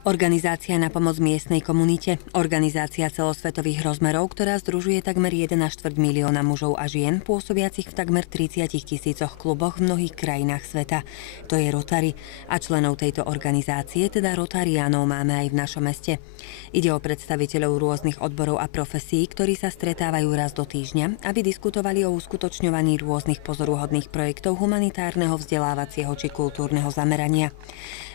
Organizácia na pomoc miestnej komunite, organizácia celosvetových rozmerov, ktorá združuje takmer 1,4 milióna mužov a žien, pôsobiacich v takmer 30 000 kluboch v mnohých krajinách sveta. To je Rotary a členov tejto organizácie, teda Rotariánov, máme aj v našom meste. Ide o predstaviteľov rôznych odborov a profesí, ktorí sa stretávajú raz do týždňa, aby diskutovali o uskutočňovaní rôznych pozoruhodných projektov humanitárneho, vzdelávacieho či kultúrneho zamerania.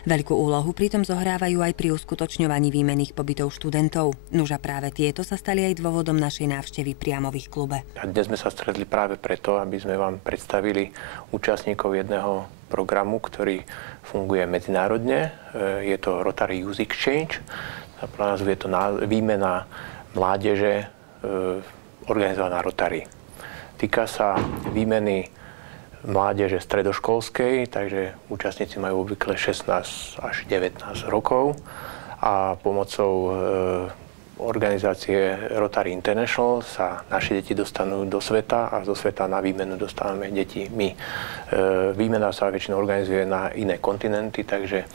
Veľkú úlohu pritom zohrávajú aj pri uskutočňovaní výmenných pobytov študentov. Nuža práve tieto sa stali aj dôvodom našej návštevy priamo v ich klube. A dnes sme sa stretli práve preto, aby sme vám predstavili účastníkov jedného programu, ktorý funguje medzinárodne. Je to Rotary Youth Exchange. Pre nás je to výmena mládeže organizovaná Rotary. Týka sa výmeny mládeže stredoškolskej, takže účastníci majú obvykle 16 až 19 rokov a pomocou organizácie Rotary International sa naše deti dostanú do sveta a zo sveta na výmenu dostávame deti my. Výmena sa väčšinou organizuje na iné kontinenty, takže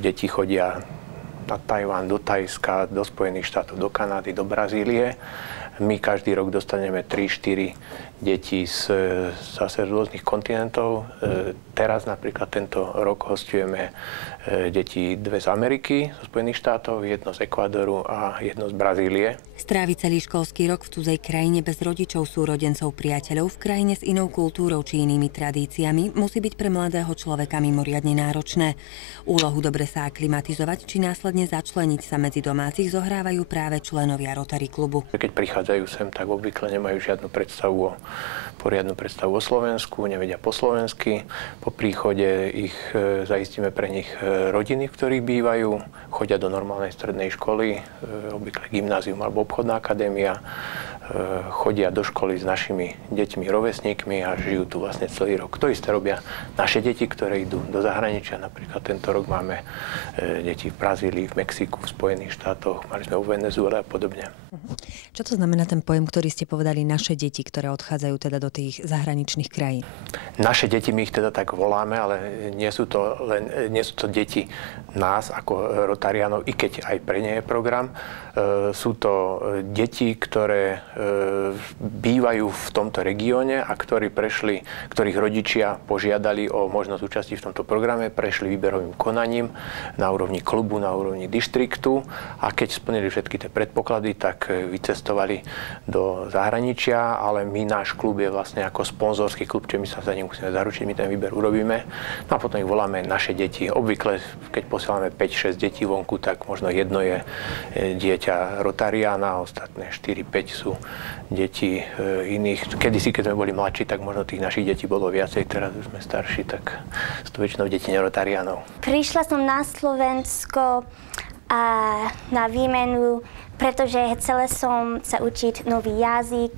deti chodia na Tajván, do Thajska, do Spojených štátov, do Kanady, do Brazílie. My každý rok dostaneme 3-4 deti zase z rôznych kontinentov. Teraz napríklad tento rok hostujeme deti 2 z Ameriky, zo Spojených štátov, jedno z Ekvádoru a jedno z Brazílie. Stráviť celý školský rok v cudzej krajine bez rodičov, súrodencov, priateľov, v krajine s inou kultúrou či inými tradíciami musí byť pre mladého človeka mimoriadne náročné. Úlohu dobre sa aklimatizovať či následne začleniť sa medzi domácich zohrávajú práve členovia Rotary klubu. Keď prichádzajú sem, tak obvykle nemajú žiadnu poriadnu predstavu o Slovensku, nevedia po slovensky. Po príchode zaistíme pre nich rodiny, v ktorých bývajú, chodia do normálnej strednej školy, obvykle gymnázium alebo obchodná akadémia, chodia do školy s našimi deťmi, rovesníkmi a žijú tu vlastne celý rok. To isté robia naše deti, ktoré idú do zahraničia. Napríklad tento rok máme deti v Brazílii, v Mexiku, v Spojených štátoch, mali sme vo Venezuele a podobne. Čo to znamená ten pojem, ktorý ste povedali, naše deti, ktoré odchádzajú teda do tých zahraničných krajín? Naše deti, my ich teda tak voláme, ale nie sú to deti nás ako Rotariánov, i keď aj pre ne je program. Sú to deti, ktoré bývajú v tomto regióne a ktorých rodičia požiadali o možnosť účasti v tomto programe, prešli výberovým konaním na úrovni klubu, na úrovni dištriktu a keď splnili všetky tie predpoklady, tak vycestovali do zahraničia, ale náš klub je vlastne ako sponzorský klub, čiže my sa za ním musíme zaručiť, my ten výber urobíme. No a potom ich voláme naše deti. Obvykle, keď posielame 5-6 detí vonku, tak možno jedno je dieťa Rotariána, ostatné 4-5 sú deti iných. Kedysi, keď sme boli mladší, tak možno tých našich detí bolo viacej, teraz už sme starší, tak sú to väčšinou deti nerotariánov. Prišla som na Slovensko a na výmenu, pretože chcela som sa učiť nový jazyk,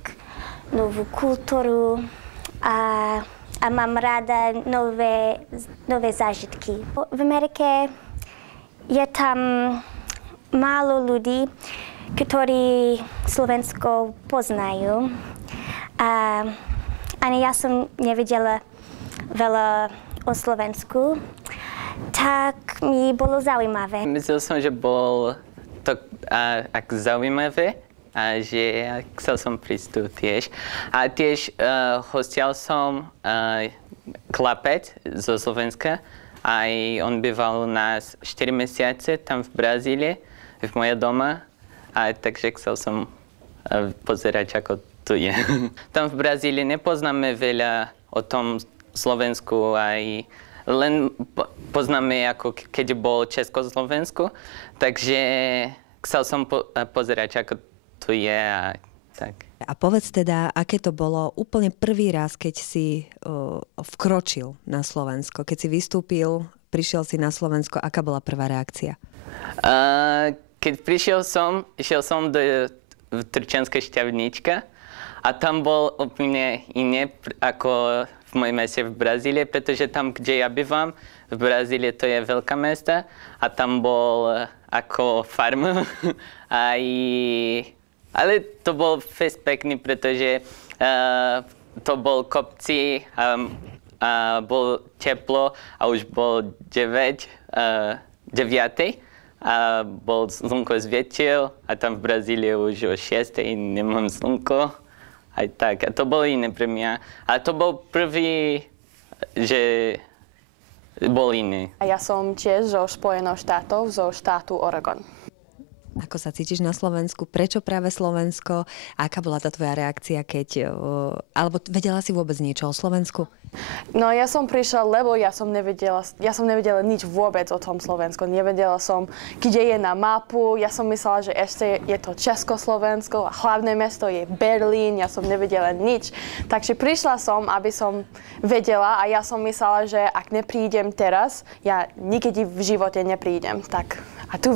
novú kultúru a mám rada nové zážitky. V Amerike je tam málo ľudí, ktorí Slovensko poznajú. A ani ja som nevidela veľa o Slovensku, tak mi bolo zaujímavé. Myslel som, že bol to zaujímavé a že chcel som prísť tu tiež. A tiež hostil som chlapec zo Slovenska. Aj on býval u nás 4 mesiace tam v Brazílii, v mojej doma. A takže chcel som pozerať, ako tu je. Tam v Brazílii nepoznáme veľa o tom Slovensku, aj len poznáme, ako keď bol Československu. Takže chcel som pozerať, ako tu je a tak. A povedz teda, aké to bolo úplne prvý raz, keď si vkročil na Slovensko, keď si vystúpil, prišiel si na Slovensko, aká bola prvá reakcia? Keď išiel som do Trčianskej Šťavnička a tam bol úplne iné ako v mojom meste v Brazílii, pretože tam, kde ja bývam, v Brazílii to je veľká mesta a tam bol ako farma. Ale to bol fest pekný, pretože to bol kopci a bol teplo a už bol 9. a bol slnko svietil a tam v Brazílii už o 6 nemám slnko. Aj tak. A to bolo iné pre mňa. A to bol prvý, že bol iný. A ja som tiež zo Spojených štátov, zo štátu Oregon. Ako sa cítiš na Slovensku? Prečo práve Slovensko? Aká bola tá tvoja reakcia, alebo vedela si vôbec niečo o Slovensku? No ja som prišla, lebo ja som nevedela nič vôbec o tom Slovensku. Nevedela som, kde je na mapu. Ja som myslela, že ešte je to Československo a hlavné mesto je Berlín. Ja som nevedela nič. Takže prišla som, aby som vedela a ja som myslela, že ak neprídem teraz, ja nikdy v živote neprídem. Tak. A tu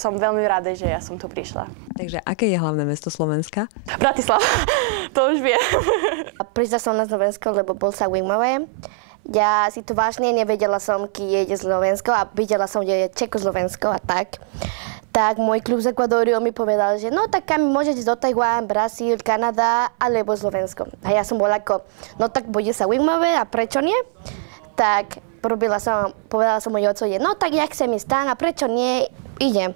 som veľmi rada, že ja som tu prišla. Takže aké je hlavné mesto Slovenska? Bratislava, to už viem. Prišla som na Slovensko, lebo bol zaujímavé. Ja si to vážne nevedela som, keď je Slovensko a videla som, že je Československo a tak. Tak môj klub z Ekvadoru mi povedal, že no tak kam môžeš ísť do Tajván, Brazíl, Kanada alebo Slovensko. A ja som bola ako, no tak bude zaujímavé a prečo nie? Tak povedala som môj otcovi, no tak ja chcem ísť tam a prečo nie, idem.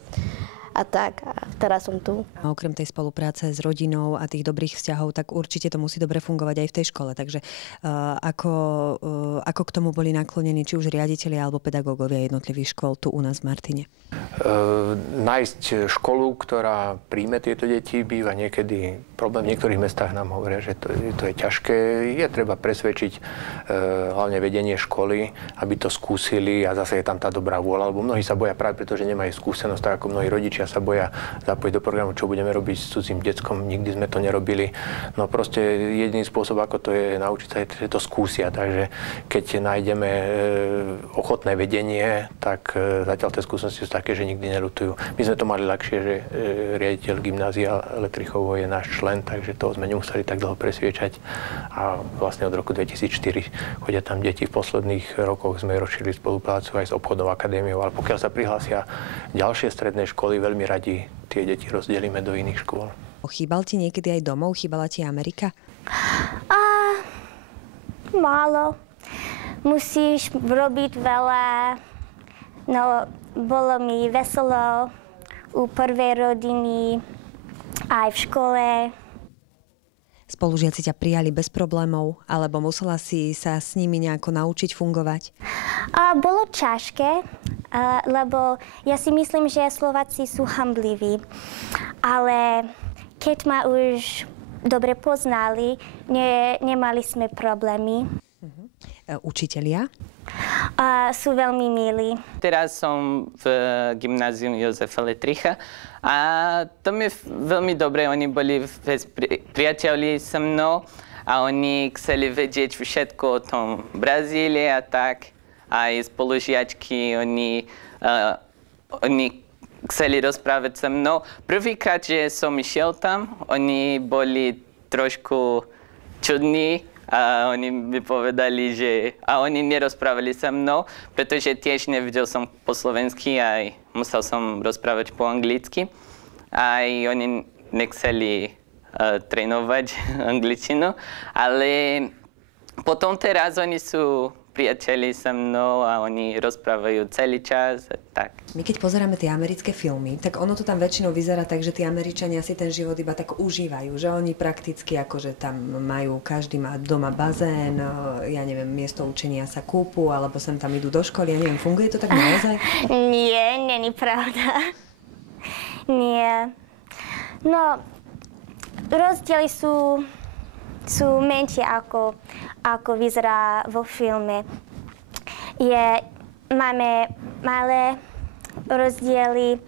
A tak, a teraz som tu. A okrem tej spolupráce s rodinou a tých dobrých vzťahov, tak určite to musí dobre fungovať aj v tej škole. Takže ako k tomu boli naklonení či už riaditelia alebo pedagógovia jednotlivých škôl tu u nás v Martine? Nájsť školu, ktorá príjme tieto deti, býva niekedy problém. V niektorých mestách nám hovoria, že to je ťažké. Je treba presvedčiť hlavne vedenie školy, aby to skúsili a zase je tam tá dobrá vôľa, lebo mnohí sa boja práve preto, že nemajú skúsenosť, tak ako mnohí rodičia sa boja zapojiť do programu, čo budeme robiť s cudzým deckom. Nikdy sme to nerobili. No proste jediný spôsob, ako to je naučiť sa, je to skúsia. Takže keď nájdeme ochotné vedenie, tak zatiaľ tie skúsenosti sú také, že nikdy neľutujú. My sme to mali ľahšie, že riaditeľ gymnázia Letrichovo je náš člen, takže toho sme nemuseli tak dlho presviečať. A vlastne od roku 2004 chodia tam deti. V posledných rokoch sme rozšírili spoluprácu aj s obchodnou akadémiou, ale pokiaľ sa prihlásia ďalšie stredné školy, veľmi radi tie deti rozdelíme do iných škôl. Chýbal ti niekedy aj domov? Chýbala ti Amerika? Málo. Musíš robiť veľa. No, bolo mi veselo u prvej rodiny, aj v škole. Spolužiaci ťa prijali bez problémov, alebo musela si sa s nimi nejako naučiť fungovať? Bolo ťažké, lebo ja si myslím, že Slováci sú hambliví. Ale keď ma už dobre poznali, nemali sme problémy. Učitelia? Sú veľmi milí. Teraz som v gymnáziu Jozefa Letricha a to mi veľmi dobre. Oni boli priateľi so mnou a oni chceli vedieť všetko o tom Brazílii a tak. Aj spolužiačky, oni chceli rozprávať so mnou. Prvýkrát, že som išiel tam, oni boli trošku čudní. A oni mi povedali, že... A oni nerozprávali so mnou, pretože tiež nevedel som po slovensky a musel som rozprávať po anglicky. A oni nechceli trénovať angličtinu. Ale potom teraz oni sú priateľi so mnou a oni rozprávajú celý čas. Tak. My keď pozeráme tie americké filmy, tak ono to tam väčšinou vyzerá tak, že tí Američania si ten život iba tak užívajú, že oni prakticky akože tam majú, každý má doma bazén, ja neviem, miesto učenia sa kúpu, alebo sem tam idú do školy, ja neviem, funguje to tak naozaj? Nie, není pravda. Nie. No, rozdiely sú menšie ako vyzerá vo filme. Máme malé rozdiely,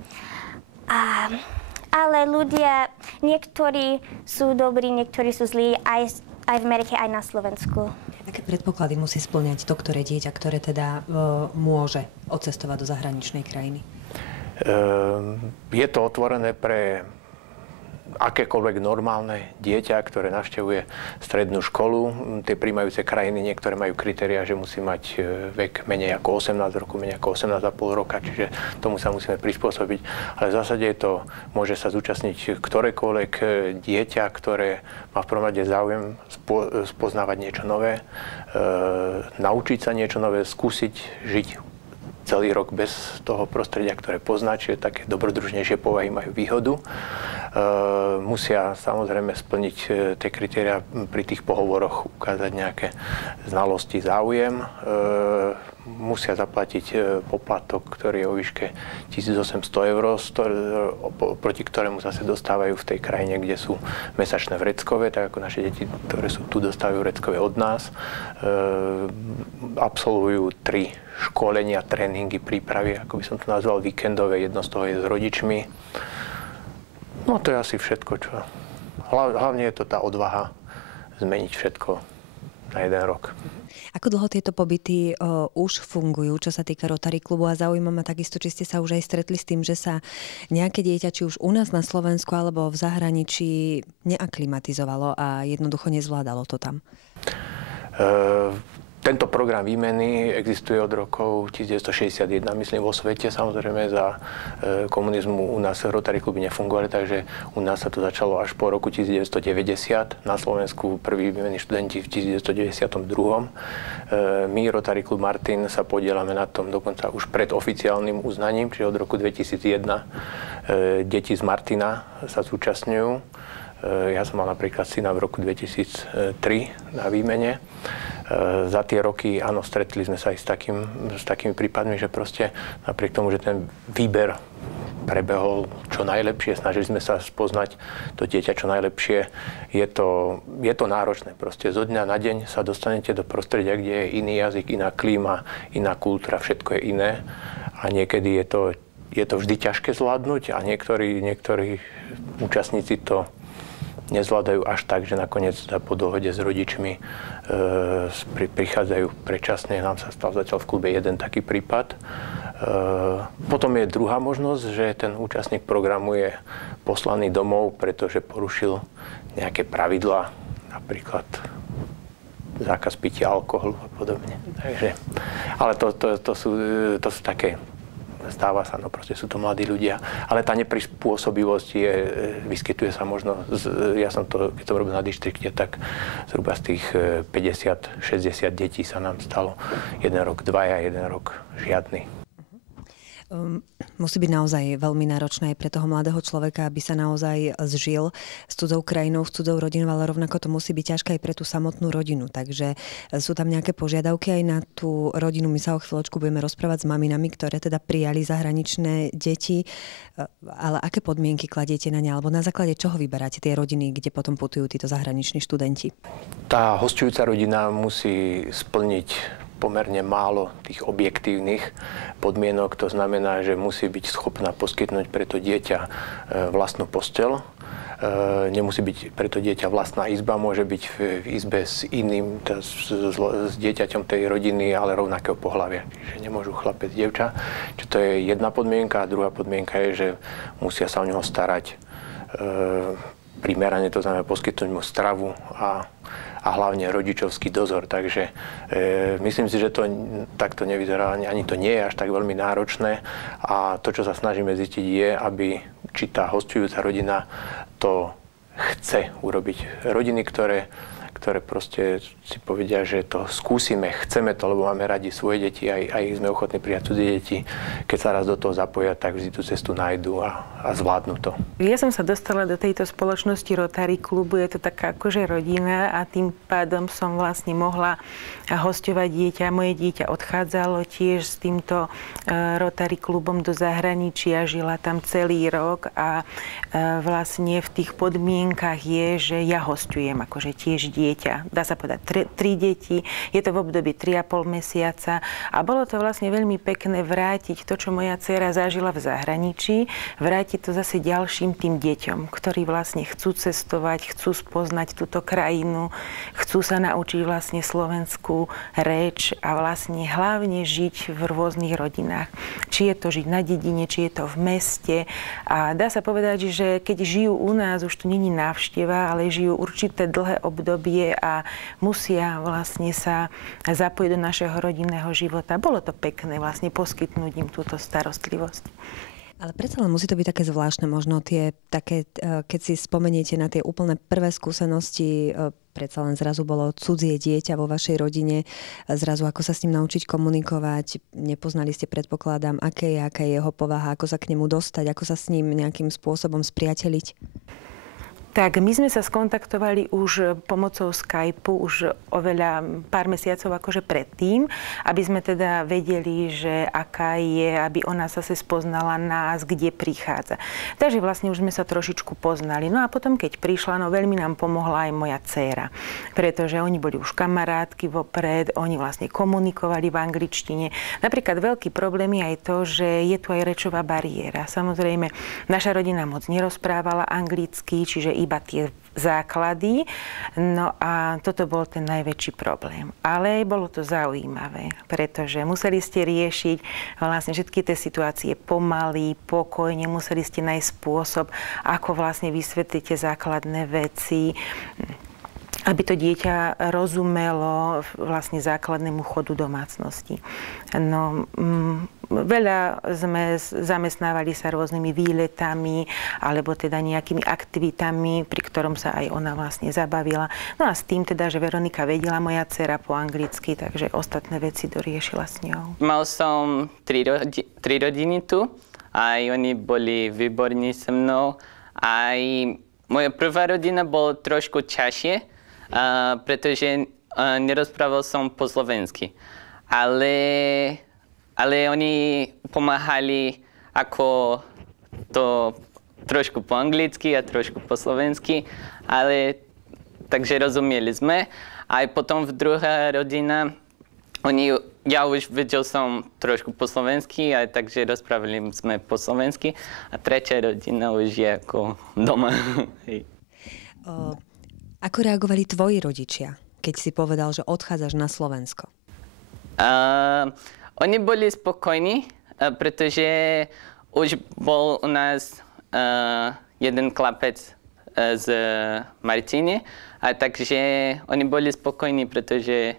ale ľudia, niektorí sú dobrí, niektorí sú zlí, aj v Amerike, aj na Slovensku. Aké predpoklady musí spĺňať to, ktoré dieťa, ktoré teda môže odcestovať do zahraničnej krajiny? Je to otvorené pre akékoľvek normálne dieťa, ktoré navštevuje strednú školu. Tie prijímajúce krajiny niektoré majú kritériá, že musí mať vek menej ako 18 rokov, menej ako 18,5 roka, čiže tomu sa musíme prispôsobiť. Ale v zásade môže sa zúčastniť ktorékoľvek dieťa, ktoré má v prvom rade záujem spoznávať niečo nové, naučiť sa niečo nové, skúsiť žiť celý rok bez toho prostredia, ktoré pozná, čiže také dobrodružnejšie povahy majú výhodu. Musia samozrejme splniť tie kritériá pri tých pohovoroch, ukázať nejaké znalosti, záujem. Musia zaplatiť poplatok, ktorý je o výške 1800 €, proti ktorému zase dostávajú v tej krajine, kde sú mesačné vreckové, tak ako naše deti, ktoré sú tu, dostávajú vreckové od nás. Absolvujú 3 školenia, tréningy, prípravy, ako by som to nazval, víkendové. Jedno z toho je s rodičmi. No to je asi všetko, čo... Hlavne je to tá odvaha zmeniť všetko na jeden rok. Ako dlho tieto pobyty už fungujú, čo sa týka Rotary klubu? A zaujíma ma takisto, či ste sa už aj stretli s tým, že sa nejaké dieťa, či už u nás na Slovensku alebo v zahraničí, neaklimatizovalo a jednoducho nezvládalo to tam? Tento program výmeny existuje od rokov 1961, myslím, vo svete. Samozrejme, za komunizmu u nás Rotary kluby nefungovali, takže u nás sa to začalo až po roku 1990. Na Slovensku prví výmenní študenti v 1992. My, Rotary klub Martin, sa podielame na tom dokonca už pred oficiálnym uznaním, čiže od roku 2001 deti z Martina sa zúčastňujú. Ja som mal napríklad syna v roku 2003 na výmene. Za tie roky, áno, stretli sme sa aj s takými prípadmi, že proste napriek tomu, že ten výber prebehol čo najlepšie, snažili sme sa spoznať to dieťa čo najlepšie. Je to náročné. Proste zo dňa na deň sa dostanete do prostredia, kde je iný jazyk, iná klíma, iná kultúra, všetko je iné. A niekedy je to vždy ťažké zvládnuť a niektorí účastníci to nezvládajú až tak, že nakoniec po dohode s rodičmi prichádzajú predčasne. Nám sa stal zatiaľ v klube jeden taký prípad. Potom je druhá možnosť, že ten účastník programu je poslaný domov, pretože porušil nejaké pravidlá, napríklad zákaz pitia alkoholu a podobne. Takže, ale to sú také... Stáva sa, no proste sú to mladí ľudia. Ale tá neprispôsobivosť vyskytuje sa možno, ja som to, keď som robil na dištrikte, tak zhruba z tých 50-60 detí sa nám stalo jeden rok dvaja, jeden rok žiadny. Musí byť naozaj veľmi náročné aj pre toho mladého človeka, aby sa naozaj zžil s cudzou krajinou, s cudzou rodinou, ale rovnako to musí byť ťažké aj pre tú samotnú rodinu. Takže sú tam nejaké požiadavky aj na tú rodinu. My sa o chvíľočku budeme rozprávať s maminami, ktoré teda prijali zahraničné deti. Ale aké podmienky kladiete na ne? Alebo na základe čoho vyberáte tie rodiny, kde potom putujú títo zahraniční študenti? Tá hosťujúca rodina musí splniť pomerne málo tých objektívnych podmienok. To znamená, že musí byť schopná poskytnúť pre to dieťa vlastnú posteľ. Nemusí byť pre to dieťa vlastná izba, môže byť v izbe s iným, s dieťaťom tej rodiny, ale rovnakého pohlavia. Čiže nemôžu chlapec, dievča. Čiže to je jedna podmienka. A druhá podmienka je, že musia sa o neho starať primerane, to znamená poskytnúť mu stravu a hlavne rodičovský dozor. Takže myslím si, že to takto nevyzerá, ani to nie je až tak veľmi náročné. A to, čo sa snažíme zistiť, je, aby či tá hosťujúca rodina to chce urobiť. Rodiny, ktoré proste si povedia, že to skúsime, chceme to, lebo máme radi svoje deti, aj sme ochotní prijať cudzie deti. Keď sa raz do toho zapoja, tak vždy tú cestu nájdu a zvládnu to. Ja som sa dostala do tejto spoločnosti Rotary klubu, je to taká akože rodina a tým pádom som vlastne mohla hosťovať dieťa. Moje dieťa odchádzalo tiež s týmto Rotary klubom do zahraničia, žila tam celý rok a vlastne v tých podmienkach je, že ja hosťujem akože tiež dieťa. Dá sa povedať 3 deti, je to v období 3,5 mesiaca a bolo to vlastne veľmi pekné vrátiť to, čo moja dcéra zažila v zahraničí, vrátiť to zase ďalším tým deťom, ktorí vlastne chcú cestovať, chcú spoznať túto krajinu, chcú sa naučiť vlastne slovenskú reč a vlastne hlavne žiť v rôznych rodinách. Či je to žiť na dedine, či je to v meste a dá sa povedať, že keď žijú u nás, už tu není návšteva, ale žijú určité dlhé obdobie a musia vlastne sa zapojiť do našeho rodinného života. Bolo to pekné vlastne poskytnúť im túto starostlivosť. Ale predsa len musí to byť také zvláštne, možno keď si spomeniete na tie úplne prvé skúsenosti, predsa len zrazu bolo cudzie dieťa vo vašej rodine, zrazu ako sa s ním naučiť komunikovať, nepoznali ste, predpokladám, aká je jeho povaha, ako sa k nemu dostať, ako sa s ním nejakým spôsobom spriateliť? Tak my sme sa skontaktovali už pomocou Skypeu už oveľa pár mesiacov akože predtým, aby sme teda vedeli, že aká je, aby ona zase spoznala nás, kde prichádza. Takže vlastne už sme sa trošičku poznali. No a potom, keď prišla, no veľmi nám pomohla aj moja dcéra, pretože oni boli už kamarátky vopred, oni vlastne komunikovali v angličtine. Napríklad veľký problém je aj to, že je tu aj rečová bariéra. Samozrejme, naša rodina moc nerozprávala anglicky, čiže iba tie základy. No a toto bol ten najväčší problém. Ale bolo to zaujímavé, pretože museli ste riešiť vlastne všetky tie situácie pomaly, pokojne, museli ste nájsť spôsob, ako vlastne vysvetlíte základné veci, aby to dieťa rozumelo vlastne základnému chodu domácnosti. No, veľa sme zamestnávali sa rôznymi výletami alebo teda nejakými aktivitami, pri ktorom sa aj ona vlastne zabavila. No a s tým teda, že Veronika vedela, moja dcera, po anglicky, takže ostatné veci doriešila s ňou. Mal som tri rodiny tu, aj oni boli výborní so mnou. Aj moja prvá rodina bola trošku ťažšie, pretože nerozprával som po slovensky. Ale oni pomáhali ako to trošku po anglicky a trošku po slovensky, ale takže rozumieli sme. A potom v druhá rodina, ja už vedel som trošku po slovensky, a takže rozprávali sme po slovensky. A tretia rodina už je ako doma. Ako reagovali tvoji rodičia, keď si povedal, že odchádzaš na Slovensko? Oni boli spokojní, pretože už bol u nás jeden chlapec z Martiny, a takže oni boli spokojní, pretože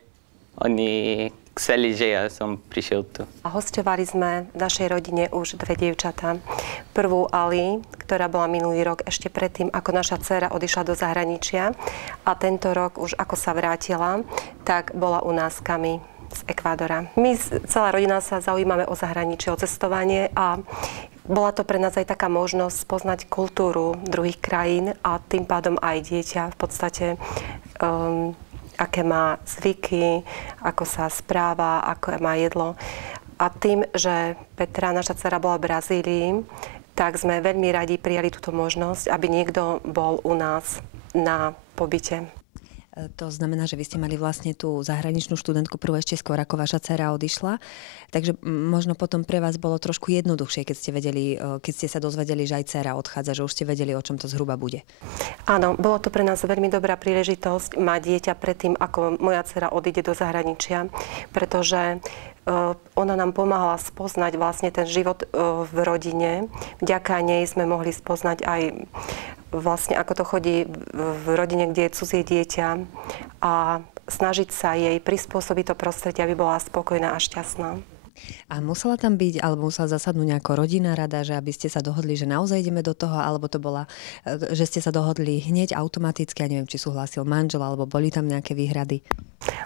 oni chceli, že ja som prišiel tu. Hosťovali sme v našej rodine už dve dievčatá. Prvú Ali, ktorá bola minulý rok ešte predtým, ako naša dcéra odišla do zahraničia. A tento rok už ako sa vrátila, tak bola u nás Kami z Ekvádora. My, celá rodina, sa zaujímame o zahraničie, o cestovanie a bola to pre nás aj taká možnosť poznať kultúru druhých krajín a tým pádom aj dieťa v podstate aké má zvyky, ako sa správa, ako má jedlo. A tým, že Petra, naša dcera, bola v Brazílii, tak sme veľmi radi prijali túto možnosť, aby niekto bol u nás na pobyte. To znamená, že vy ste mali vlastne tú zahraničnú študentku prvú ešte skôr, ako vaša dcera odišla. Takže možno potom pre vás bolo trošku jednoduchšie, keď ste sa dozvedeli, že aj dcera odchádza, že už ste vedeli, o čom to zhruba bude. Áno, bolo to pre nás veľmi dobrá príležitosť mať dieťa predtým, ako moja dcera odíde do zahraničia, pretože ona nám pomáhala spoznať vlastne ten život v rodine. Vďaka nej sme mohli spoznať aj vlastne, ako to chodí v rodine, kde je cudzie dieťa, a snažiť sa jej prispôsobiť to prostredie, aby bola spokojná a šťastná. A musela tam byť, alebo musela zasadnúť nejaká rodinná rada, že aby ste sa dohodli, že naozaj ideme do toho, alebo to bola, že ste sa dohodli hneď automaticky, ja neviem, či súhlasil manžel, alebo boli tam nejaké výhrady?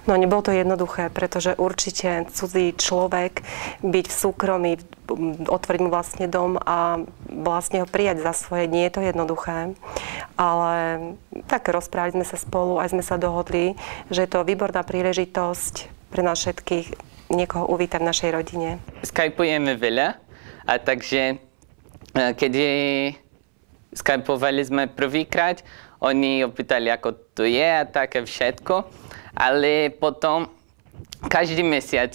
No, nebolo to jednoduché, pretože určite cudzí človek byť v súkromí, otvoriť mu vlastne dom a vlastne ho prijať za svoje, nie je to jednoduché. Ale tak rozprávali sme sa spolu, aj sme sa dohodli, že je to výborná príležitosť pre nás všetkých niekoho uvítať v našej rodine. Skypujeme veľa, a takže keď skypovali sme prvýkrát, oni opýtali, ako to je a také všetko, ale potom každý mesiac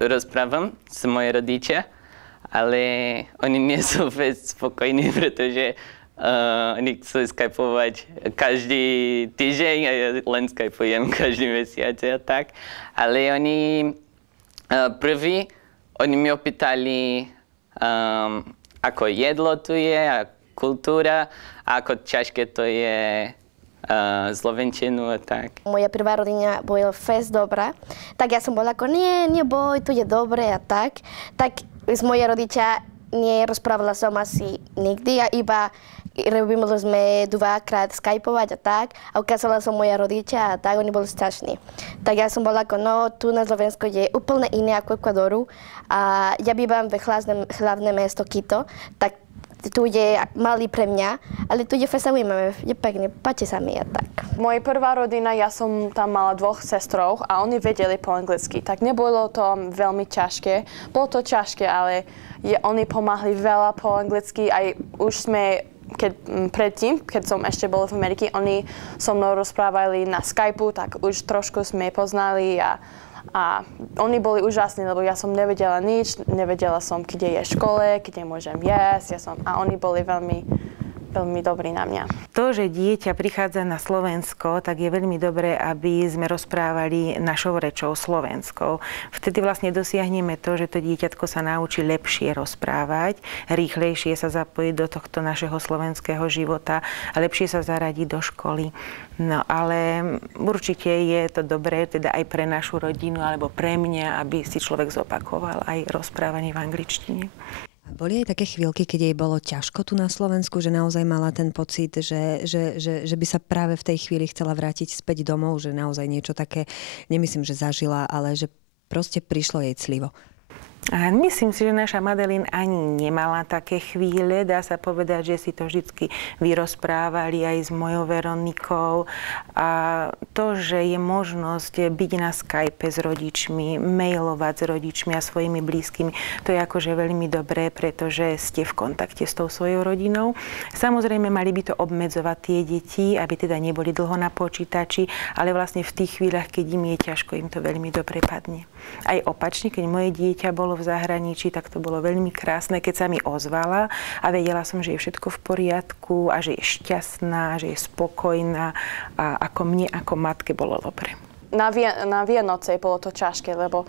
rozprávam s mojimi rodičia, ale oni nie sú spokojní, pretože oni chcú skypovať každý týždeň a ja len skypujem každý mesiac a tak. Ale oni mi opýtali, ako jedlo tu je, a kultúra, a ako ťažké to je slovenčinu a tak. Moja prvá rodina bola fest dobrá, tak ja som bola ako, neboj, tu je dobre a tak. Tak moje rodičia nerozprávala som asi nikdy. Ja iba robili sme 2-krát skypovať a tak. A ukázala som moja rodičia a tak, oni boli strašní. Tak ja som bola ako, no, tu na Slovensku je úplne iné ako Ekvadoru. A ja bývam v hlavné mesto Quito, tak tu je malý pre mňa, ale tu je fakt zaujímavé, je pekne, páči sa mi a tak. Moja prvá rodina, ja som tam mala 2 sestrov a oni vedeli po anglicky, tak nebolo to veľmi ťažké. Bolo to ťažké, ale oni pomáhali veľa po anglicky, aj už sme predtým, keď som ešte bola v Amerike, oni so mnou rozprávali na Skypeu, tak už trošku sme poznali a oni boli úžasní, lebo ja som nevedela nič, nevedela som, kde je škole, kde môžem jesť, a oni boli veľmi dobrí na mňa. To, že dieťa prichádza na Slovensko, tak je veľmi dobré, aby sme rozprávali našou rečou slovenskou. Vtedy vlastne dosiahneme to, že to dieťatko sa naučí lepšie rozprávať, rýchlejšie sa zapojiť do tohto našeho slovenského života a lepšie sa zaradiť do školy. No ale určite je to dobré teda aj pre našu rodinu alebo pre mňa, aby si človek zopakoval aj rozprávanie v angličtine. Boli aj také chvíľky, keď jej bolo ťažko tu na Slovensku, že naozaj mala ten pocit, že by sa práve v tej chvíli chcela vrátiť späť domov, že naozaj niečo také, nemyslím, že zažila, ale že proste prišlo jej clivo. A myslím si, že naša Madeleine ani nemala také chvíle. Dá sa povedať, že si to vždycky vyrozprávali aj s mojou Veronikou. A to, že je možnosť byť na Skype s rodičmi, mailovať s rodičmi a svojimi blízkymi, to je akože veľmi dobré, pretože ste v kontakte s tou svojou rodinou. Samozrejme, mali by to obmedzovať tie deti, aby teda neboli dlho na počítači, ale vlastne v tých chvíľach, keď im je ťažko, im to veľmi dobre padne. Aj opačne, keď moje dieťa bolo v zahraničí, tak to bolo veľmi krásne, keď sa mi ozvala a vedela som, že je všetko v poriadku a že je šťastná, že je spokojná a ako mne, ako matke bolo dobre. Na Vianoce bolo to ťažké, lebo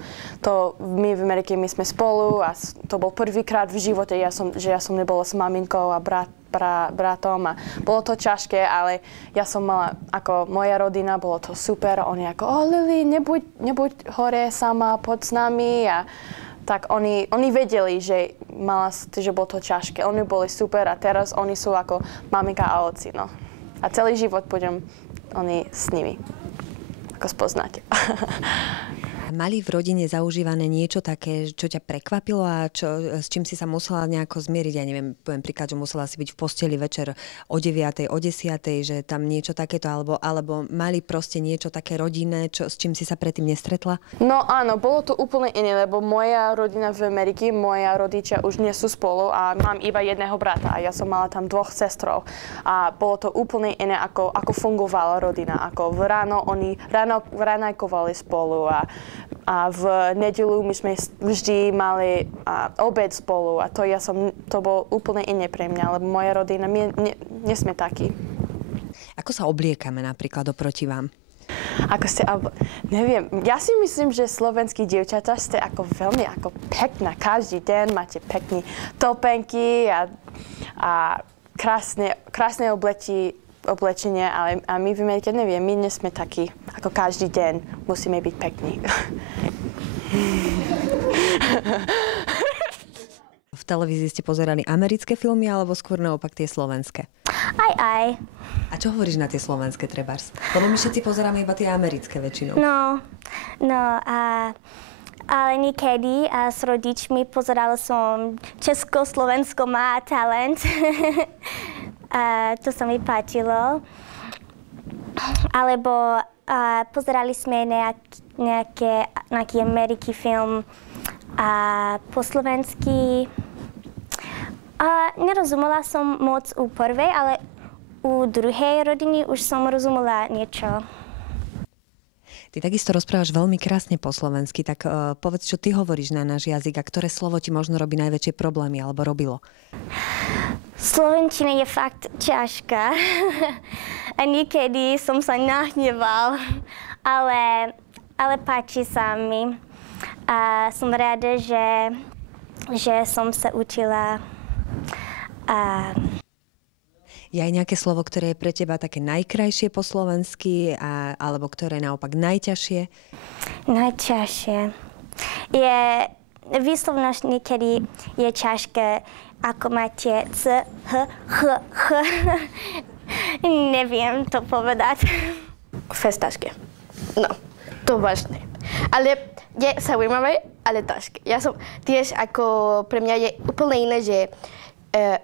my v Amerike, my sme spolu a to bol prvýkrát v živote, že ja som nebola s maminkou a bratom a bolo to ťažké, ale ja som mala, ako moja rodina, bolo to super. Oni ako, Lili, nebuď hore sama, poď s nami a tak oni vedeli, že bolo to ťažké. Oni boli super a teraz oni sú ako maminka a otci, no. A celý život budem oni s nimi. Ako spoznať. Mali v rodine zaužívané niečo také, čo ťa prekvapilo a s čím si sa musela nejako zmieriť? Ja neviem, poviem príklad, že musela si byť v posteli večer o 9:00, o 10:00, že tam niečo takéto, alebo mali proste niečo také rodinné, s čím si sa predtým nestretla? No áno, bolo to úplne iné, lebo moja rodina v Amerike, moja rodičia už nie sú spolu a mám iba jedného brata a ja som mala tam 2 sestrov. A bolo to úplne iné, ako fungovala rodina. Ako ráno oni raňajkovali spolu a v nedeľu my sme vždy mali obed spolu a to bolo úplne iné pre mňa, lebo moja rodina, my nie sme takí. Ako sa obliekame napríklad oproti vám? Neviem, ja si myslím, že slovenskí dievčatá ste ako veľmi ako pekná. Každý deň máte pekné topenky a krásne oblečenie, ale my v Amerike neviem, my nie sme takí, ako každý deň musíme byť pekní. V televízii ste pozerali americké filmy alebo skôr naopak tie slovenské? Aj. A čo hovoríš na tie slovenské trebárs? Lebo my všetci pozeráme iba tie americké väčšinou. Ale niekedy s rodičmi pozerala som Československo má talent. To sa mi páčilo. Alebo pozerali sme nejaký americký film po slovensky. Nerozumela som moc u prvej, ale u druhej rodiny už som rozumela niečo. Ty takisto rozprávaš veľmi krásne po slovensky, tak povedz, čo ty hovoríš na náš jazyk a ktoré slovo ti možno robí najväčšie problémy alebo robilo? Slovenčina je fakt ťažká a niekedy som sa nahneval, ale páči sa mi. A som rada, že som sa učila. Je aj nejaké slovo, ktoré je pre teba také najkrajšie po slovensky, alebo ktoré je naopak najťažšie? Najťažšie je výslovnosť niekedy je ťažké, ako máte c, h, h. Neviem to povedať. Festačke. No, to vážne. Ale je zaujímavé, ale ťažké. Ja som tiež ako, pre mňa je úplne iné, že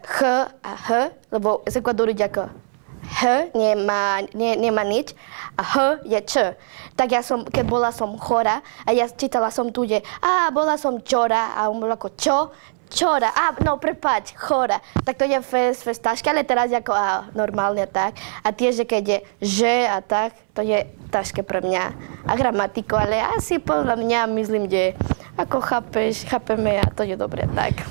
H a H, lebo z Ekvadoru ako H nemá nič a H je Č. Tak ja som, keď bola som chorá a ja čítala som tu, že bola som čora a on bol ako čo? Čora, prepáč, chora. Tak to je festačka, ale teraz ako normálne tak. A tiež, že keď je že a tak, to je ťažké pre mňa. A gramatiku, ale asi podľa mňa myslím, že ako chápeme a to je dobre tak.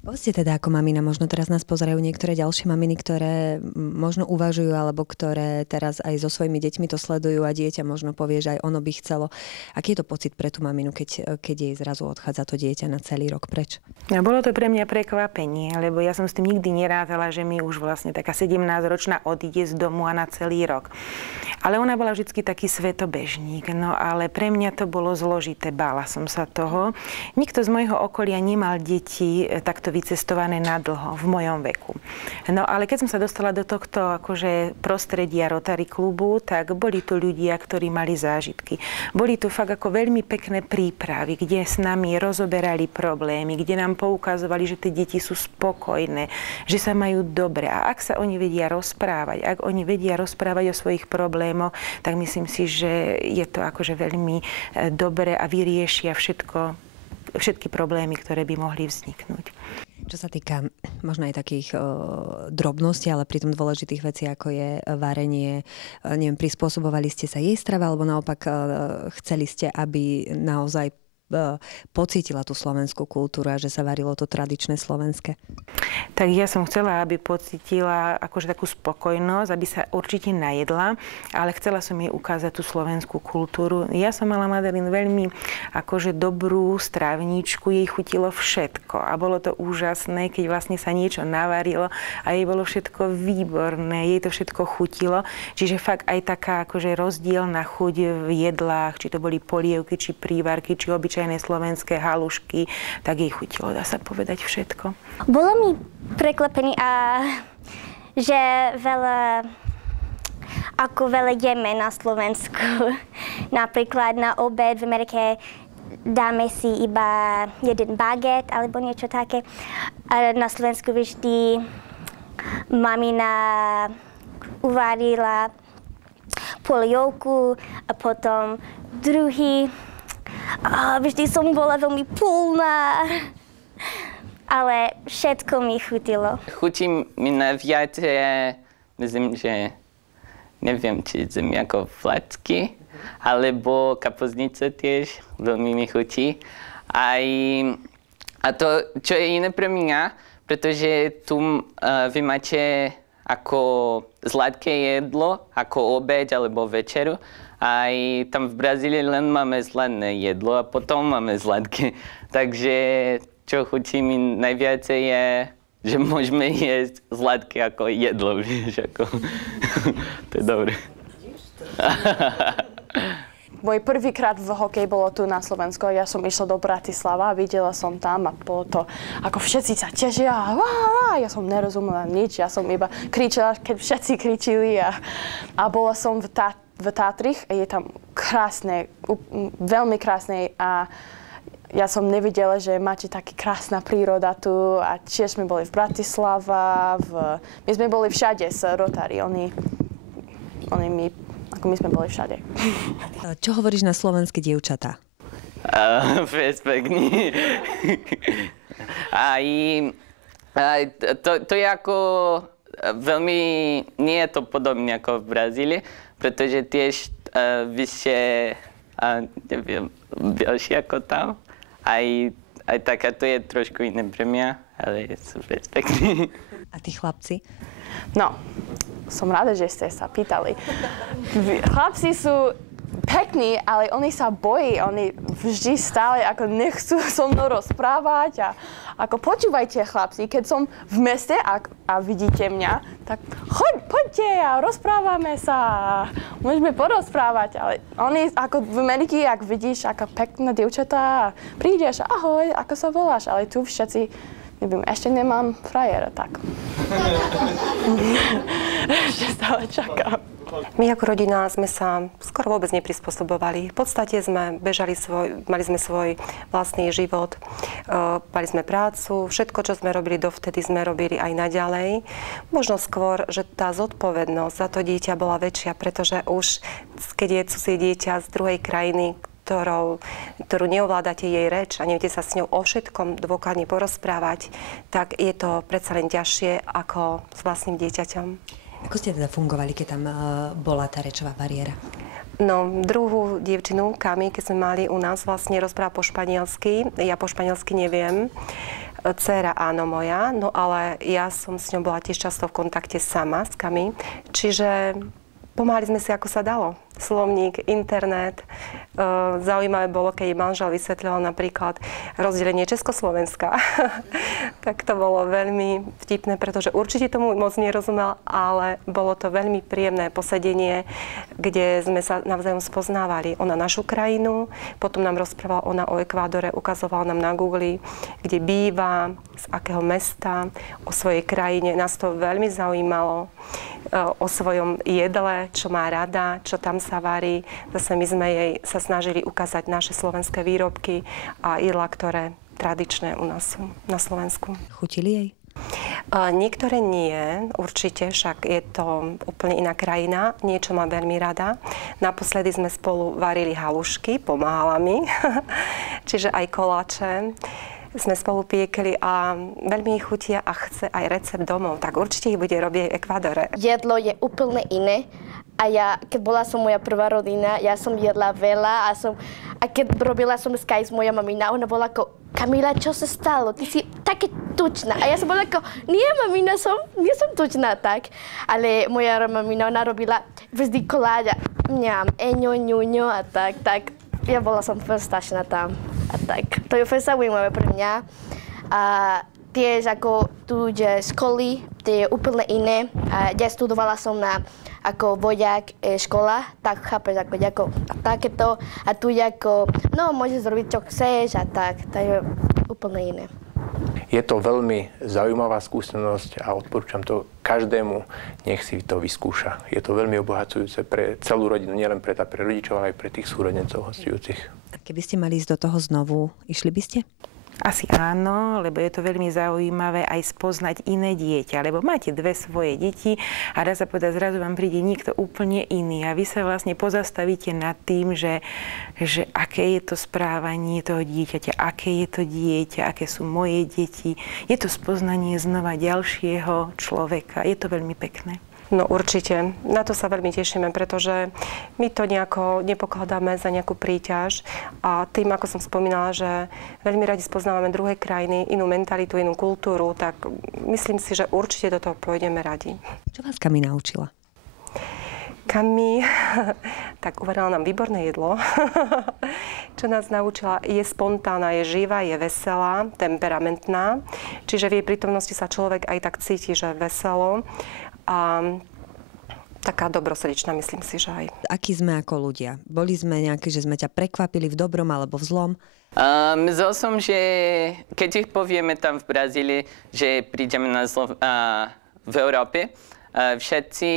Povedzte teda ako mamina, možno teraz nás pozerajú niektoré ďalšie maminy, ktoré možno uvažujú, alebo ktoré teraz aj so svojimi deťmi to sledujú a dieťa možno povie, že aj ono by chcelo. Aký je to pocit pre tú maminu, keď jej zrazu odchádza to dieťa na celý rok preč? No, bolo to pre mňa prekvapenie, lebo ja som s tým nikdy nerátala, že mi už vlastne taká 17-ročná odíde z domu a na celý rok. Ale ona bola vždy taký svetobežník, no ale pre mňa to bolo zložité, bála som sa toho. Nikto z môjho okolia nemal deti takto vycestované na dlho v mojom veku. No ale keď som sa dostala do tohto akože prostredia Rotary klubu, tak boli tu ľudia, ktorí mali zážitky. Boli tu fakt ako veľmi pekné prípravy, kde s nami rozoberali problémy, kde nám poukazovali, že tie deti sú spokojné, že sa majú dobre. A ak sa oni vedia rozprávať, ak oni vedia rozprávať o svojich problémoch, tak myslím si, že je to akože veľmi dobre a vyriešia všetky problémy, ktoré by mohli vzniknúť. Čo sa týka možno aj takých drobností, ale pritom dôležitých vecí, ako je varenie, neviem, prispôsobovali ste sa jej strave, alebo naopak chceli ste, aby naozaj pocítila tú slovenskú kultúru a že sa varilo to tradičné slovenské? Tak ja som chcela, aby pocítila akože takú spokojnosť, aby sa určite najedla, ale chcela som jej ukázať tú slovenskú kultúru. Ja som mala Madeleine veľmi akože dobrú strávničku, jej chutilo všetko a bolo to úžasné, keď vlastne sa niečo navarilo a jej bolo všetko výborné, jej to všetko chutilo. Čiže fakt aj taká akože rozdielna chuť v jedlách, či to boli polievky, či prívarky, či obyčajné slovenské halušky, tak jej chutilo, dá sa povedať, všetko. Bolo mi prekvapený, že veľa jeme na Slovensku. Napríklad na obed v Amerike dáme si iba jeden baget alebo niečo také. A na Slovensku vždy mamina uvarila polievku a potom druhý. Vždy som bola veľmi plná. Ale všetko mi chutilo. Chutí mi najviac, myslím, že neviem, či zemiako flacky, alebo kapuznica tiež veľmi mi chutí. A to, čo je iné pre mňa, pretože tu vy máte ako sladké jedlo, ako obed alebo večeru. Aj tam v Brazílii len máme sladné jedlo a potom máme sladké. Takže čo chutí mi najviac je, že môžeme jesť sladké ako jedlo, vieš, ako. To je dobré. Môj prvýkrát v hokeji bolo tu na Slovensku. Ja som išla do Bratislava a videla som tam a bolo to, ako všetci sa tešia. Ja som nerozumela nič, ja som iba kričala, keď všetci kričili a bola som v Tatrich a je tam krásne, veľmi krásne a ja som nevidela, že máte taký krásna príroda tu a tiež sme boli v Bratislava, my sme boli všade s Rotary, my sme boli všade. Čo hovoríš na slovenské dievčatá? Pekný. To je ako veľmi, nie je to podobne ako v Brazílii, pretože tiež vy ste, neviem, ďalší ako tam. Aj taká to je trošku iné pre mňa, ale je super pekný. A tí chlapci? No, som rada, že ste sa pýtali. Chlapci sú pekní, ale oni sa bojí, oni vždy stále ako nechcú so mnou rozprávať a ako počúvajte chlapci, keď som v meste a vidíte mňa, tak poďte a rozprávame sa a môžeme porozprávať, ale oni ako v Amerike, ak vidíš ako pekná dievčatá, prídeš, ahoj, ako sa voláš, ale tu všetci, neviem, ešte nemám frajera, tak. Ešte stále čakám. My ako rodina sme sa skoro vôbec neprispôsobovali. V podstate sme mali sme svoj vlastný život, mali sme prácu, všetko, čo sme robili dovtedy, sme robili aj naďalej. Možno skôr, že tá zodpovednosť za to dieťa bola väčšia, pretože už keď je cudzie dieťa z druhej krajiny, ktorú neovládate jej reč a neviete sa s ňou o všetkom dôkladne porozprávať, tak je to predsa len ťažšie ako s vlastným dieťaťom. Ako ste teda fungovali, keď tam bola tá rečová bariéra? No, druhú dievčinu, Kami, keď sme mali u nás, vlastne rozpráva po španielsky. Ja po španielsky neviem. Dcéra áno moja, no ale ja som s ňou bola tiež často v kontakte sama s Kami. Čiže pomáhali sme si, ako sa dalo. Slovník, internet. Zaujímavé bolo, keď jej manžel vysvetlil napríklad rozdelenie Československa. Tak to bolo veľmi vtipné, pretože určite tomu moc nerozumel, ale bolo to veľmi príjemné posedenie, kde sme sa navzájom spoznávali. Ona našu krajinu, potom nám rozprávala ona o Ekvádore, ukazovala nám na Google, kde býva, z akého mesta, o svojej krajine. Nás to veľmi zaujímalo, o svojom jedle, čo má rada, čo tam sa varí. Zase my sme jej sa snažili ukázať naše slovenské výrobky a jedlá, ktoré tradičné u nás sú na Slovensku. Chutili jej? Niektoré nie, určite, však je to úplne iná krajina. Niečo má veľmi rada. Naposledy sme spolu varili halušky, pomáhala mi, čiže aj koláče. Sme spolu piekli a veľmi ich chutia a chce aj recept domov, tak určite ich bude robiť aj v Ekvádore. Jedlo je úplne iné a ja, keď bola som moja prvá rodina, ja som jedla veľa a keď robila som Skype s moja mamina, ona bola ako, Kamila, čo sa stalo? Ty si také tučná. A ja som bola ako, nie mamina, nie som tučná tak. Ale moja mamina, ona robila vždy koláč a mňam, eňo, ňuňo a tak. Ja bola som strašná tam. A tak. To je fakt zaujímavé pre mňa. A tiež ako tu, že školy, to je úplne iné. A ja studovala som na ako vojak škola, tak chápeš, ako takéto. A tu ako, no môžeš robiť, čo chceš a tak. To je úplne iné. Je to veľmi zaujímavá skúsenosť a odporúčam to každému, nech si to vyskúša. Je to veľmi obohacujúce pre celú rodinu, nielen pre rodičov, ale aj pre tých súrodencov hostujúcich. Keby ste mali ísť do toho znovu, išli by ste? Asi áno, lebo je to veľmi zaujímavé aj spoznať iné dieťa, lebo máte dve svoje deti a dá sa povedať, zrazu vám príde niekto úplne iný a vy sa vlastne pozastavíte nad tým, že aké je to správanie toho dieťaťa, aké je to dieťa, aké sú moje deti. Je to spoznanie znova ďalšieho človeka. Je to veľmi pekné. No určite. Na to sa veľmi tešíme, pretože my to nejako nepokladáme za nejakú príťaž a tým, ako som spomínala, že veľmi radi spoznávame druhé krajiny, inú mentalitu, inú kultúru, tak myslím si, že určite do toho pôjdeme radi. Čo vás Kami naučila? Kami, tak uvarila nám výborné jedlo. Čo nás naučila, je spontánna, je živá, je veselá, temperamentná. Čiže v jej prítomnosti sa človek aj tak cíti, že veselo. A taká dobrosrdečná, myslím si, že aj. Akí sme ako ľudia? Boli sme nejaké, že sme ťa prekvapili v dobrom alebo v zlom? Myslel som, že keď ich povieme tam v Brazílii, že prídeme v Európe, všetci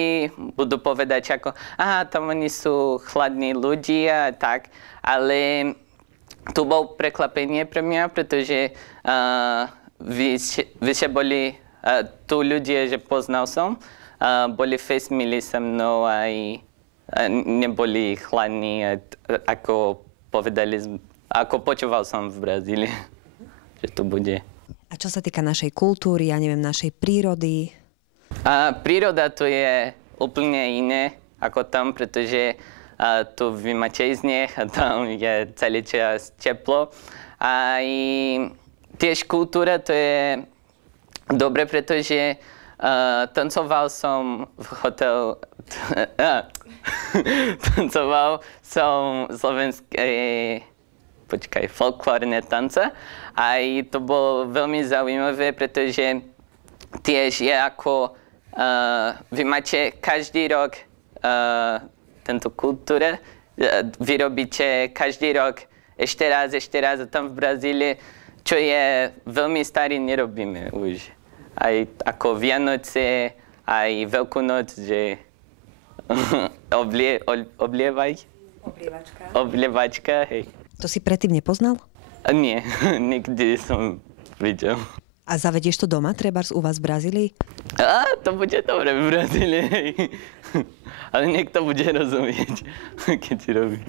budú povedať ako, aha, tam oni sú chladní ľudia, tak, ale to bolo prekvapenie pre mňa, pretože vy ste boli tu ľudia, že poznal som, boli fest milí so mnou aj neboli chladní, ako povedali, ako počúval som v Brazílii, že to bude. A čo sa týka našej kultúry, ja neviem, našej prírody? Príroda to je úplne iné ako tam, pretože tu vy máte sneh a tam je celý čas teplo. A tiež kultúra to je dobre, pretože tancoval som v hotelu, tancoval som slovenské folklórne tance. A to bolo veľmi zaujímavé, pretože tiež je ako vy máte každý rok tento kultúra, vy robíte každý rok ešte raz a tam v Brazílii, čo je veľmi starý, nerobíme už. Aj ako Vianoce, aj Veľkú noc, že oblievačka, hej. To si predtým nepoznal? Nie, nikdy som videl. A zavedieš to doma, trebárs u vás v Brazílii? To bude dobre v Brazílii, hej. Ale niekto bude rozumieť, keď si robí.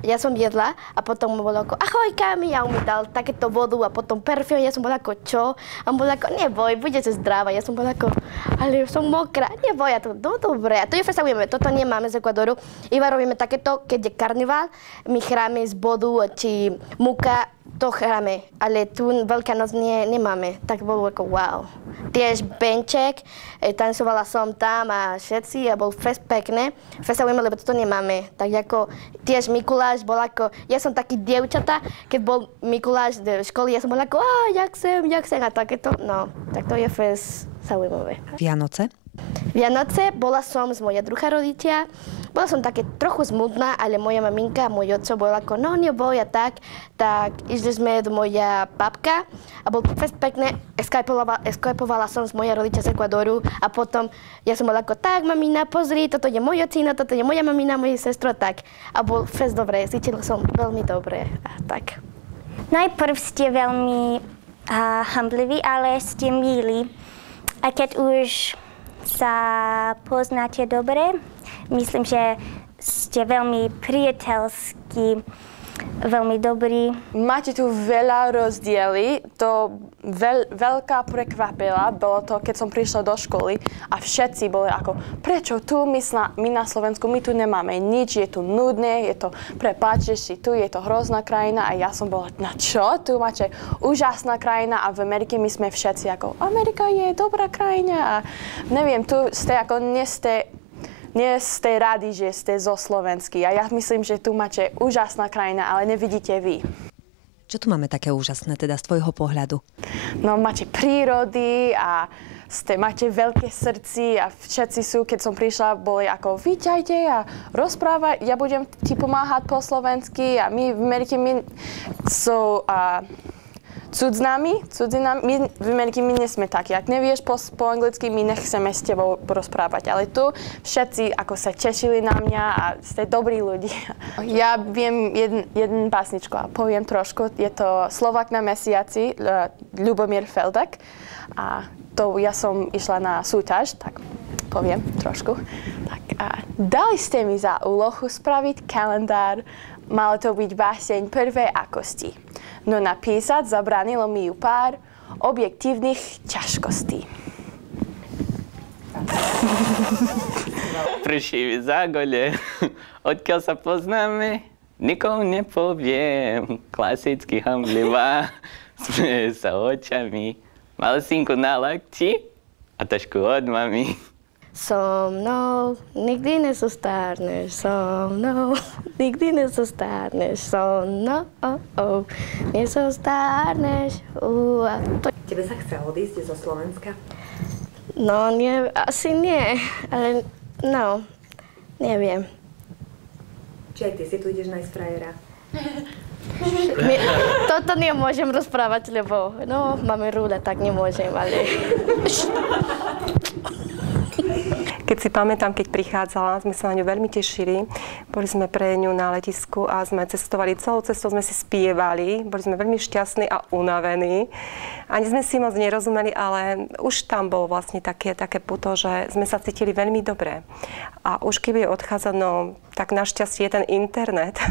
Ja som jedla a potom mu bolo ako, ahoj Kami, a on mi dal takéto vodu a potom perfum, ja som bola ako, čo? A on bol ako, neboj, budete zdravá. Ja som bola ako, ale som mokrá, neboj, a to, no dobre. A to je festujeme, toto nemáme z Ekvadoru, iba robíme takéto, keď je karneval, my hráme z bodu, či múka, to hráme, ale tu Veľká noc nemáme, tak bolo ako wow. Tiež benček, tancovala som tam a všetci a bol fest pekné. Festujeme, lebo toto nemáme. Tak ako tiež Mikuláš bol ako, ja som taký dievčata, keď bol Mikuláš v škole, ja som bola ako, jak sem a takéto, no, tak to je fest zaujímavé. Vianoce? Vianoce bola som s moja druhá rodičia. Bola som také trochu smutná, ale moja maminka a môj otco bol ako, no neboj a tak išli sme do moja babka a bol fest pekné. Skypovala som s moja rodičia z Ekvadoru a potom ja som bola ako, tak mamina, pozri, toto je môj ocino, toto je moja mamina, moja sestra, tak. A bol fest dobre, cítila som veľmi dobre a tak. Najprv ste veľmi hambliví, ale ste milí. A keď už sa poznáte dobre, myslím, že ste veľmi priateľskí, veľmi dobrí. Máte tu veľa rozdiely. To veľká prekvapila bolo to, keď som prišla do školy a všetci boli ako, prečo tu my na Slovensku, my tu nemáme nič, je tu nudné, je to, prepáčte si, tu je to hrozná krajina a ja som bola, na čo? Tu máte úžasná krajina a v Amerike my sme všetci ako, Amerika je dobrá krajina a neviem, tu ste ako, nie ste radi, že ste zo Slovensky. A ja myslím, že tu máte úžasná krajina, ale nevidíte vy. Čo tu máme také úžasné, teda z tvojho pohľadu? No, máte prírody a máte veľké srdci a všetci sú, keď som prišla, boli ako, vítajte a rozprávať, ja budem ti pomáhať po slovensky a my v Amerike sú cudzinami, my v Amerike my nesme takí. Ak nevieš po anglicky, my nechceme s tebou porozprávať. Ale tu všetci ako sa tešili na mňa a ste dobrí ľudia. Ja viem jeden básničku a poviem trošku. Je to Slovák na mesiaci, Ľubomír Feldek. A to ja som išla na súťaž, tak poviem trošku. Tak, dali ste mi za úlohu spraviť kalendár. Malo to byť báseň prvé akosti. No napísať zabránilo mi ju pár objektívnych ťažkostí. Prší v Zágole, odkiaľ sa poznáme, nikomu nepoviem. Klasicky hamblivá, smeje sa očami, mal synku na lakti a tašku od mami. So mnou nikdy nezostárneš, so mnou nikdy nezostárneš, so mnou nezostárneš. Tebe sa chce odísť zo Slovenska? No, asi nie, ale no, neviem. Či aj ty si tu ideš nájsť frajera? Toto nemôžem rozprávať, lebo no, máme rúle, tak nemôžem, ale... Keď si pamätám, keď prichádzala, sme sa na ňu veľmi tešili. Boli sme pre ňu na letisku a sme cestovali, celou cestou sme si spievali. Boli sme veľmi šťastní a unavení. Ani sme si moc nerozumeli, ale už tam bolo vlastne také puto, že sme sa cítili veľmi dobre. A už keď je odchádzať, no, tak našťastie je ten internet,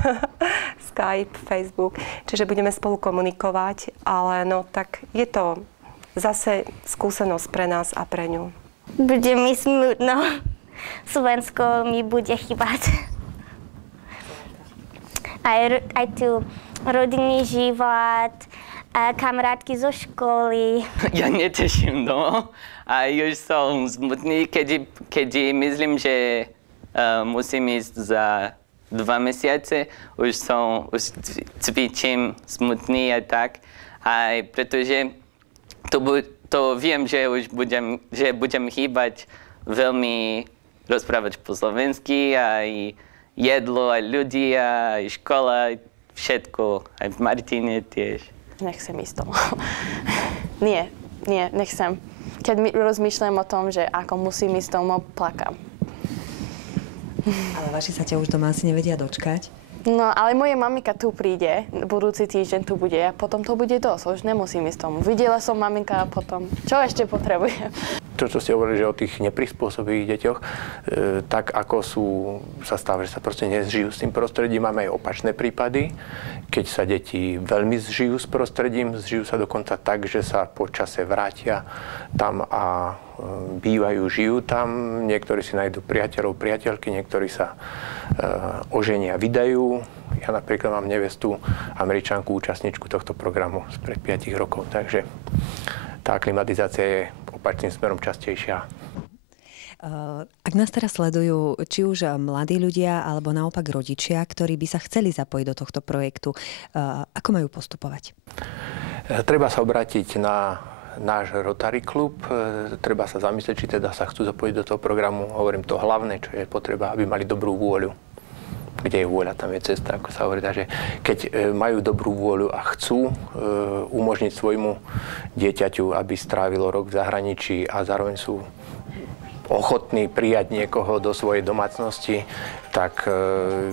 Skype, Facebook, čiže budeme spolu komunikovať, ale no tak je to zase skúsenosť pre nás a pre ňu. Bude mi smutno. Slovensko mi bude chýbať. Aj tu rodinný život, kamarátky zo školy. Ja neteším domov a už som smutný, keď myslím, že musím ísť za 2 mesiace, už cvičím smutný a tak. Aj pretože to viem, že už budem chýbať veľmi rozprávať po slovensky, aj jedlo, aj ľudia, aj škola, všetko, aj v Martine tiež. Nechcem ísť tomu. Nie, nechcem. Keď rozmýšľam o tom, že ako musím ísť tomu, plakám. Ale vaši sa ťa už doma asi nevedia dočkať? No, ale moja mamika tu príde, budúci týždeň tu bude a potom to bude dosť, už nemusím ísť tomu. Videla som maminka a potom, čo ešte potrebujem? To, čo ste hovorili, že o tých neprispôsobivých deťoch, tak ako sa stáva, že sa proste nezžijú s tým prostredím, máme aj opačné prípady, keď sa deti veľmi zžijú s prostredím, zžijú sa dokonca tak, že sa po čase vrátia tam a bývajú, žijú tam, niektorí si nájdú priateľov, priateľky, niektorí sa oženia, vydajú. Ja napríklad mám nevestu, Američanku, účastničku tohto programu spred 5 rokov, takže tá aklimatizácia je opačným smerom častejšia. Ak nás teraz sledujú či už mladí ľudia, alebo naopak rodičia, ktorí by sa chceli zapojiť do tohto projektu, ako majú postupovať? Treba sa obrátiť na náš Rotary klub, treba sa zamyslieť, či teda sa chcú zapojiť do toho programu. Hovorím to hlavné, čo je potreba, aby mali dobrú vôľu. Kde je vôľa, tam je cesta, ako sa hovorí. Takže keď majú dobrú vôľu a chcú umožniť svojmu dieťaťu, aby strávilo rok v zahraničí a zároveň sú ochotní prijať niekoho do svojej domácnosti, tak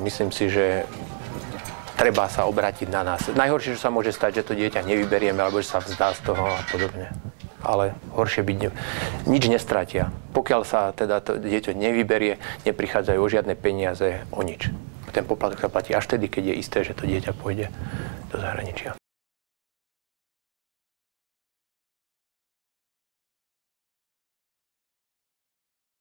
myslím si, že treba sa obrátiť na nás. Najhoršie, čo sa môže stať, že to dieťa nevyberieme, alebo že sa vzdá z toho a podobne. Ale horšie byť nič nestratia. Pokiaľ sa teda to dieťa nevyberie, neprichádzajú o žiadne peniaze, o nič. Ten poplatok sa platí až vtedy, keď je isté, že to dieťa pôjde do zahraničia.